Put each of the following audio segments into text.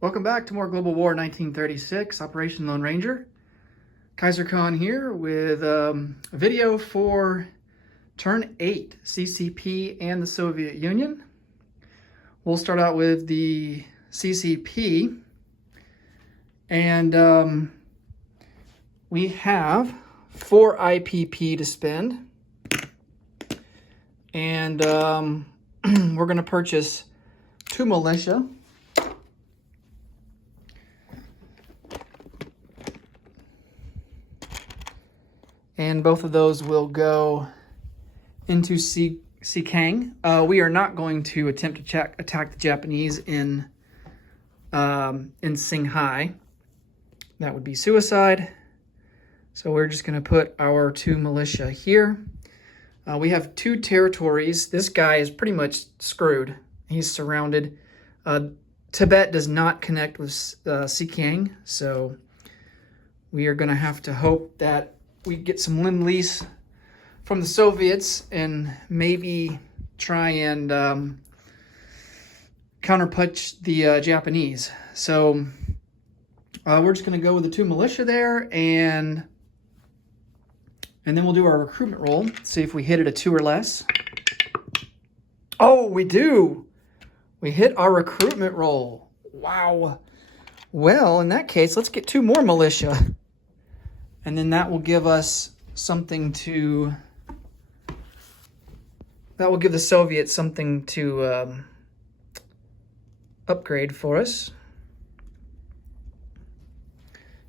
Welcome back to more Global War 1936, Operation Lone Ranger. Kaiser Khan here with a video for Turn 8, CCP and the Soviet Union. We'll start out with the CCP, and we have 4 IPP to spend, and we're going to purchase 2 militia. And both of those will go into Sikang. We are not going to attempt to attack the Japanese in Singhai. That would be suicide. So we're just going to put our 2 militia here. We have 2 territories. This guy is pretty much screwed. He's surrounded. Tibet does not connect with Sikang, so we are going to have to hope that we get some Lend-Lease from the Soviets and maybe try and counterpunch the Japanese. So we're just going to go with the 2 militia there, and then we'll do our recruitment roll, see if we hit it a 2 or less. Oh, we do! We hit our recruitment roll. Wow. Well, in that case, let's get 2 more militia. And then that will give us something to, that will give the Soviets something to upgrade for us.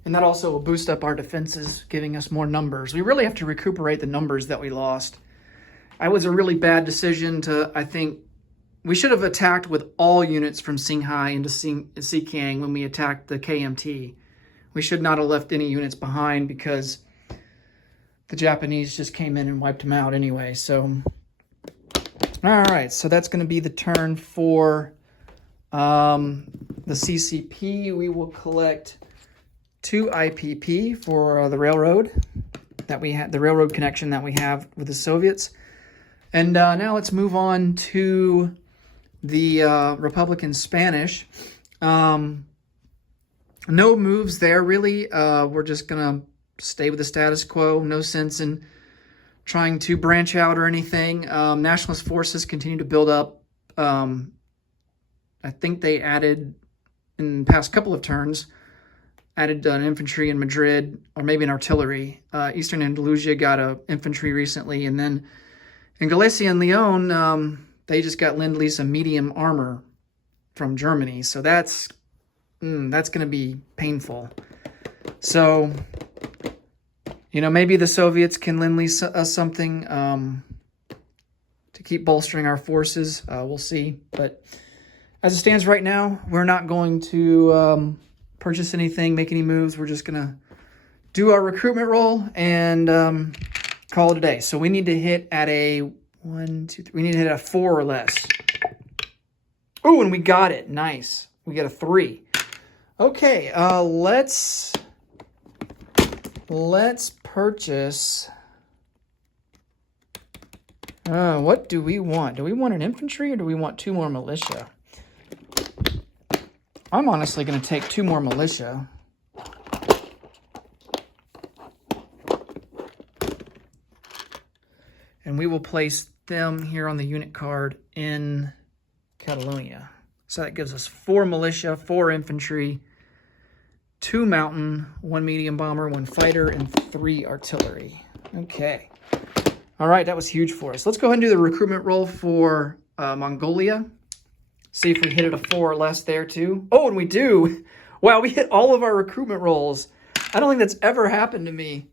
And that also will boost up our defenses, giving us more numbers. We really have to recuperate the numbers that we lost. It was a really bad decision to, I think, we should have attacked with all units from Singhai into Sikang when we attacked the KMT. We should not have left any units behind because the Japanese just came in and wiped them out anyway. So, all right. So that's going to be the turn for the CCP. We will collect 2 IPP for the railroad that we have, the railroad connection that we have with the Soviets. And now let's move on to the Republican Spanish. No moves there, really. We're just going to stay with the status quo. No sense in trying to branch out or anything. Nationalist forces continue to build up. I think they added, in the past couple of turns, added an infantry in Madrid, or maybe an artillery. Eastern Andalusia got an infantry recently. And then in Galicia and Leon, they just got Lend-Lease a medium armor from Germany. So that's going to be painful. So, you know, maybe the Soviets can Lend-Lease us something to keep bolstering our forces. We'll see. But as it stands right now, we're not going to purchase anything, make any moves. We're just going to do our recruitment roll and call it a day. So we need to hit at a 1, 2, 3. We need to hit a 4 or less. Oh, and we got it. Nice. We got a 3. Okay, let's purchase. What do we want? Do we want an infantry or do we want 2 more militia? I'm honestly going to take 2 more militia. And we will place them here on the unit card in Catalonia. So that gives us 4 militia, 4 infantry, 2 mountain, 1 medium bomber, 1 fighter, and 3 artillery. Okay. All right, that was huge for us. Let's go ahead and do the recruitment roll for Mongolia. See if we hit it a 4 or less there too. Oh, and we do. Wow, we hit all of our recruitment rolls. I don't think that's ever happened to me.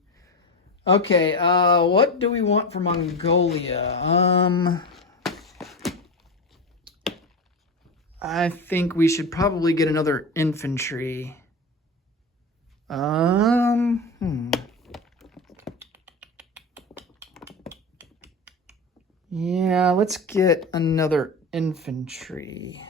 Okay, what do we want for Mongolia? I think we should probably get another infantry. Yeah, let's get another infantry.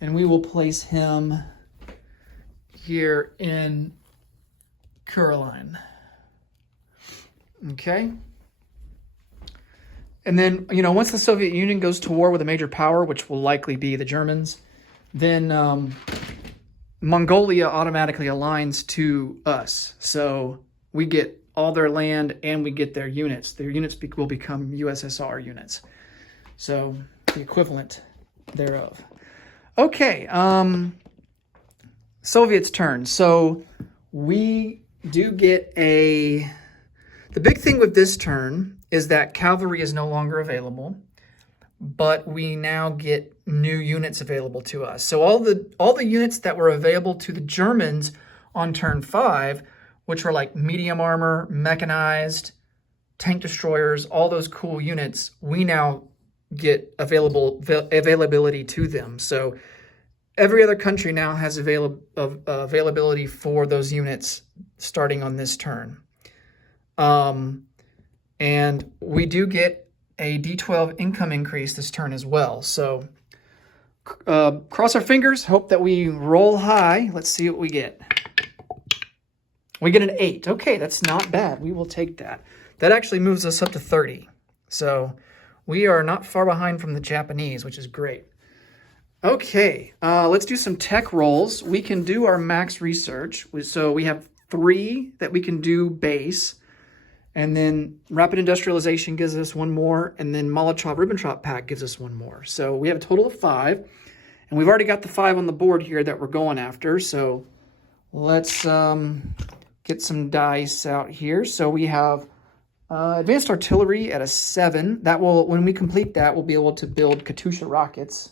And we will place him here in Caroline. Okay. And then, once the Soviet Union goes to war with a major power, which will likely be the Germans, then Mongolia automatically aligns to us. So we get all their land and we get their units. Their units will become USSR units. So the equivalent thereof. Okay, Soviets' turn. So we do get the big thing with this turn is that cavalry is no longer available, but we now get new units available to us. So all the units that were available to the Germans on turn 5, which were like medium armor, mechanized, tank destroyers, all those cool units, we now get availability to them. So every other country now has availability for those units starting on this turn. And we do get a D12 income increase this turn as well. So cross our fingers, hope that we roll high. Let's see what we get. We get an 8. Okay, that's not bad. We will take that. That actually moves us up to 30. So we are not far behind from the Japanese, which is great. Okay, let's do some tech rolls. We can do our max research. So we have 3 that we can do base. And then rapid industrialization gives us 1 more. And then Molotov-Ribbentrop pack gives us 1 more. So we have a total of 5. And we've already got the 5 on the board here that we're going after. So let's get some dice out here. So we have advanced artillery at a 7. That will, when we complete that, we'll be able to build Katyusha rockets,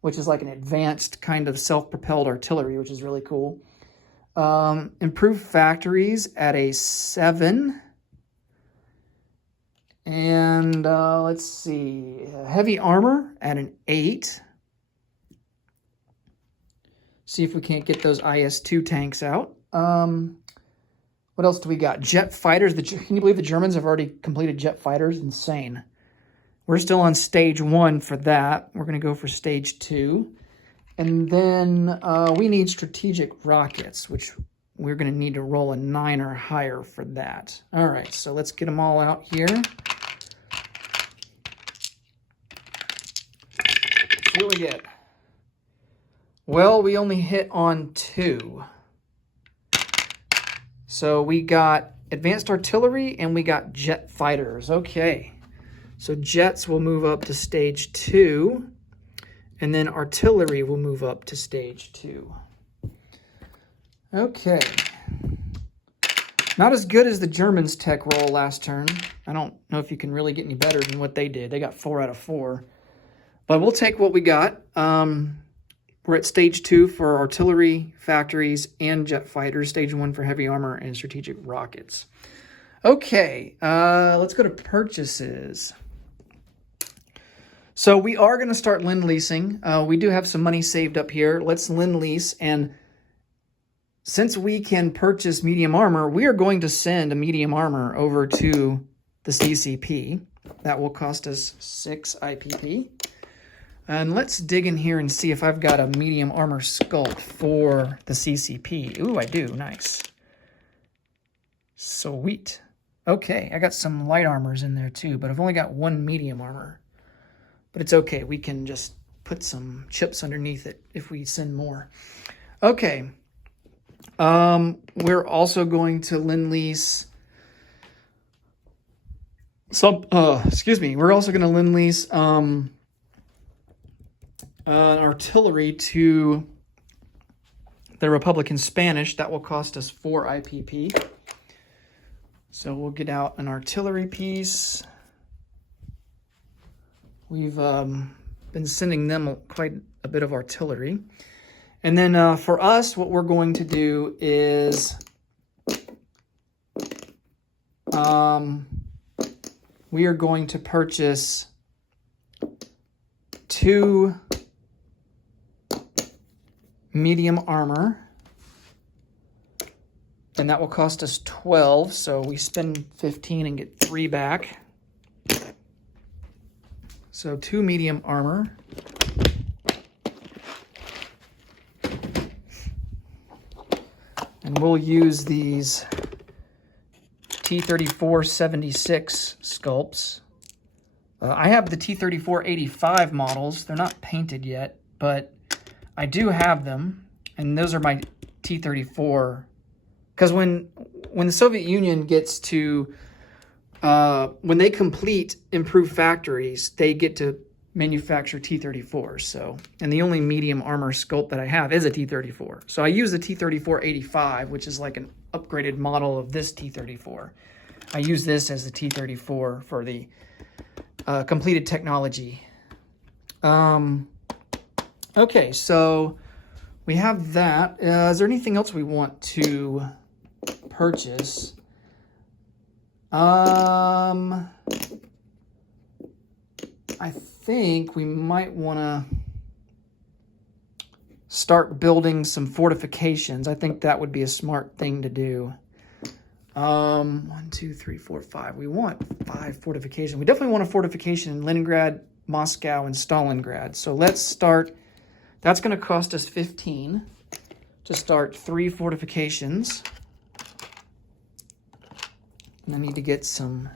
which is like an advanced kind of self-propelled artillery, which is really cool. Improved factories at a 7. And let's see, heavy armor at an 8. See if we can't get those IS-2 tanks out. What else do we got? Jet fighters. Can you believe the Germans have already completed jet fighters? Insane. We're still on stage 1 for that. We're going to go for stage 2. And then we need strategic rockets, which we're going to need to roll a 9 or higher for that. All right, so let's get them all out here. What do we get? Well, we only hit on 2. So we got advanced artillery and we got jet fighters. Okay. So jets will move up to stage 2. And then artillery will move up to stage 2. Okay. Not as good as the Germans' tech roll last turn. I don't know if you can really get any better than what they did. They got 4 out of 4. But we'll take what we got. We're at stage 2 for artillery, factories, and jet fighters. Stage 1 for heavy armor and strategic rockets. Okay, let's go to purchases. So we are going to start lend-leasing. We do have some money saved up here. Let's lend-lease. And since we can purchase medium armor, we are going to send a medium armor over to the CCP. That will cost us 6 IPP. And let's dig in here and see if I've got a medium armor sculpt for the CCP. Ooh, I do. Nice. Sweet. Okay, I got some light armors in there too, but I've only got 1 medium armor. But it's okay. We can just put some chips underneath it if we send more. Okay. We're also going to lend-lease some... We're also going to lend-lease... artillery to the Republican Spanish. That will cost us 4 IPP. So we'll get out an artillery piece. We've been sending them quite a bit of artillery. And then for us, what we're going to do is we are going to purchase 2 medium armor, and that will cost us 12, so we spend 15 and get 3 back. So 2 medium armor. And we'll use these T-34-76 sculpts. I have the T-34-85 models. They're not painted yet, but I do have them, and those are my T-34. Because when the Soviet Union gets to, when they complete improved factories, they get to manufacture T-34s. So, and the only medium armor sculpt that I have is a T-34. So I use the T-34-85, which is like an upgraded model of this T-34. I use this as the T-34 for the completed technology. Okay, so we have that. Is there anything else we want to purchase? I think we might want to start building some fortifications. I think that would be a smart thing to do. 1, 2, 3, 4, 5. We want 5 fortifications. We definitely want a fortification in Leningrad, Moscow, and Stalingrad. So let's start. That's going to cost us 15 to start 3 fortifications. And I need to get some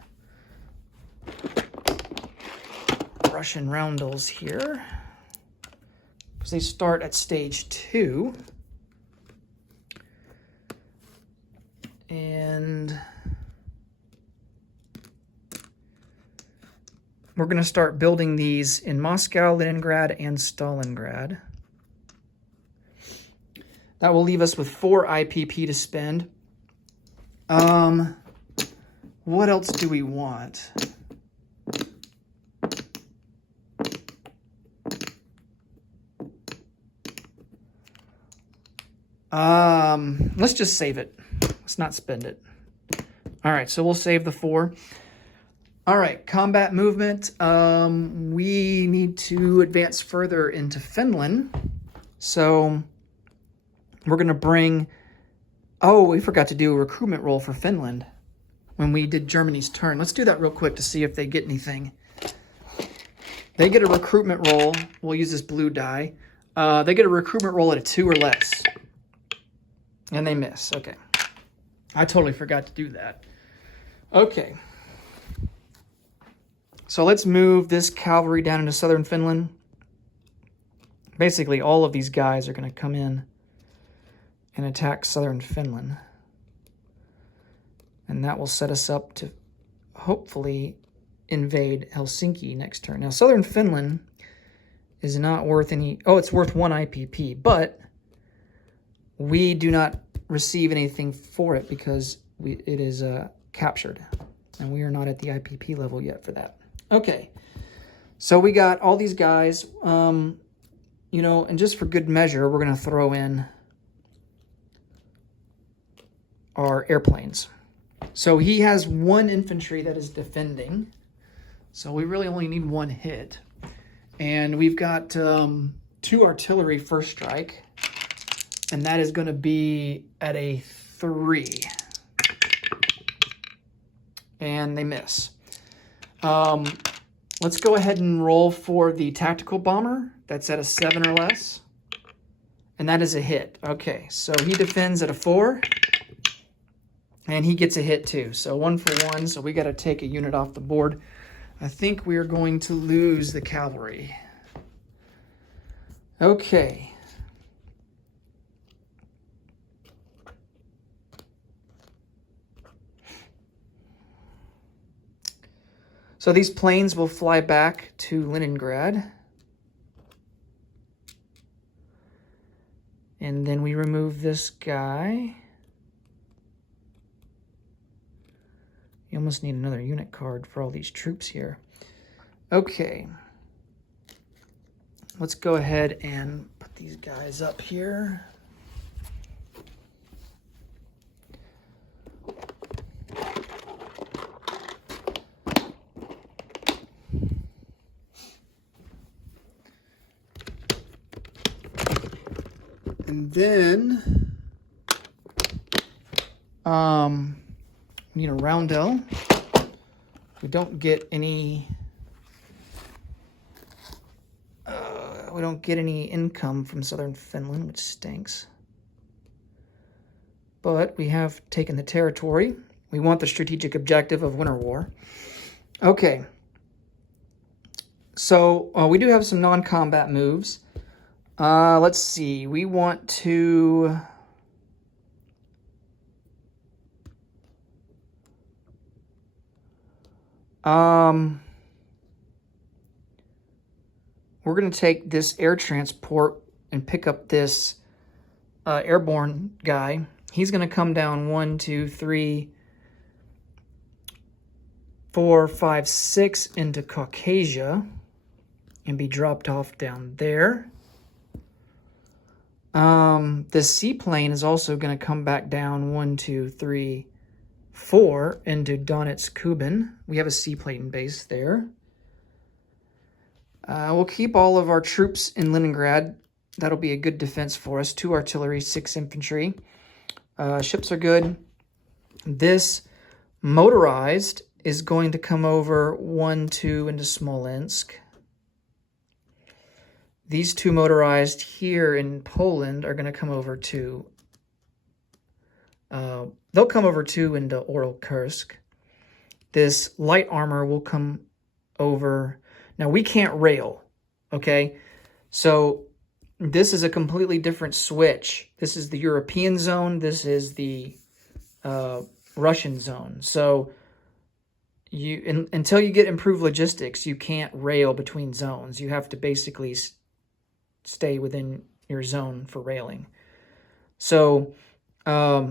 Russian roundels here, because they start at stage 2. And we're going to start building these in Moscow, Leningrad, and Stalingrad. That will leave us with 4 IPP to spend. What else do we want? Let's just save it. Let's not spend it. All right, so we'll save the 4. All right, combat movement. We need to advance further into Finland. So we're going to bring... Oh, we forgot to do a recruitment roll for Finland when we did Germany's turn. Let's do that real quick to see if they get anything. They get a recruitment roll. We'll use this blue die. They get a recruitment roll at a 2 or less. And they miss. Okay. I totally forgot to do that. Okay. So let's move this cavalry down into southern Finland. Basically, all of these guys are going to come in and attack southern Finland. And that will set us up to hopefully invade Helsinki next turn. Now, southern Finland is not worth any... Oh, it's worth 1 IPP, but we do not receive anything for it because it is captured. And we are not at the IPP level yet for that. Okay, so we got all these guys, you know, and just for good measure, we're going to throw in our airplanes. So he has 1 infantry that is defending. So we really only need 1 hit. And we've got 2 artillery first strike. And that is going to be at a 3. And they miss. Let's go ahead and roll for the tactical bomber. That's at a 7 or less. And that is a hit. Okay, so he defends at a 4. And he gets a hit too. So 1 for 1. So we got to take a unit off the board. I think we are going to lose the cavalry. Okay. So these planes will fly back to Leningrad. And then we remove this guy. You almost need another unit card for all these troops here. Okay. Let's go ahead and put these guys up here. And then, need a roundel. We don't get any, income from southern Finland, which stinks. But we have taken the territory. We want the strategic objective of Winter War. Okay. So we do have some non-combat moves. Let's see. We want to... we're going to take this air transport and pick up this airborne guy. He's going to come down 1, 2, 3, 4, 5, 6 into Caucasia and be dropped off down there. This seaplane is also going to come back down 1, 2, 3, 4 into Donetsk, Kuban. We have a seaplane base there. We'll keep all of our troops in Leningrad. That'll be a good defense for us. 2 artillery, 6 infantry. Ships are good. This motorized is going to come over 1, 2 into Smolensk. These 2 motorized here in Poland are going to come over to... they'll come over 2 into Orel-Kursk. This light armor will come over... Now, we can't rail, okay? So, this is a completely different switch. This is the European zone. This is the Russian zone. So, until you get improved logistics, you can't rail between zones. You have to basically stay within your zone for railing. So, a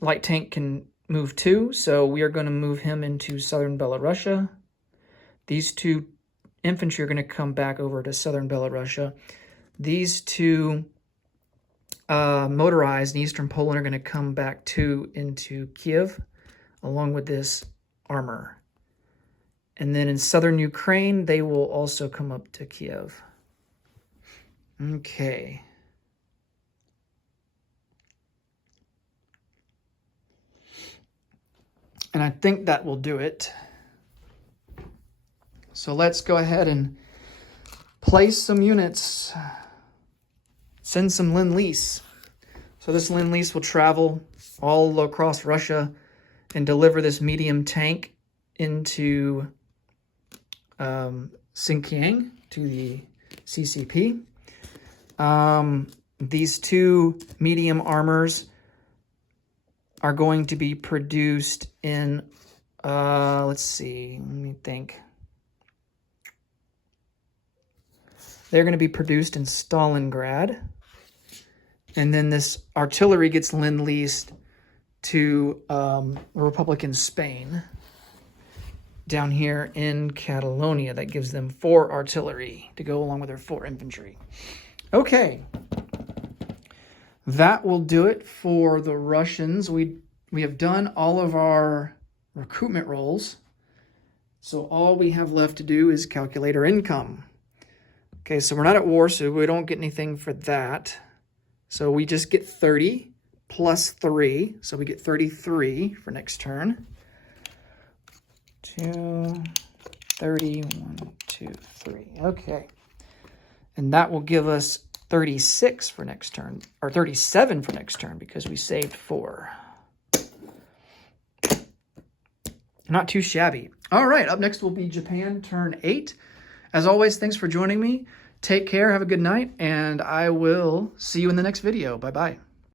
light tank can move too. So, we are going to move him into southern Belarusia. These 2 infantry are going to come back over to southern Belarusia. These 2 motorized in eastern Poland are going to come back into Kiev, along with this armor. And then in southern Ukraine, they will also come up to Kiev. Okay. And I think that will do it. So let's go ahead and place some units, send some Lend-Lease. So this Lend-Lease will travel all across Russia and deliver this medium tank into Xinjiang to the CCP. These 2 medium armors are going to be produced in, let's see, let me think. They're going to be produced in Stalingrad. And then this artillery gets Lend-Leased to Republican Spain down here in Catalonia. That gives them 4 artillery to go along with their 4 infantry. Okay. That will do it for the Russians. We have done all of our recruitment rolls. So all we have left to do is calculate our income. Okay, so we're not at war, so we don't get anything for that. So we just get 30 plus 3. So we get 33 for next turn. 2, 30, 1, 2, 3. Okay. And that will give us 36 for next turn, or 37 for next turn, because we saved 4. Not too shabby. All right, up next will be Japan, turn 8. As always, thanks for joining me. Take care, have a good night, and I will see you in the next video. Bye-bye.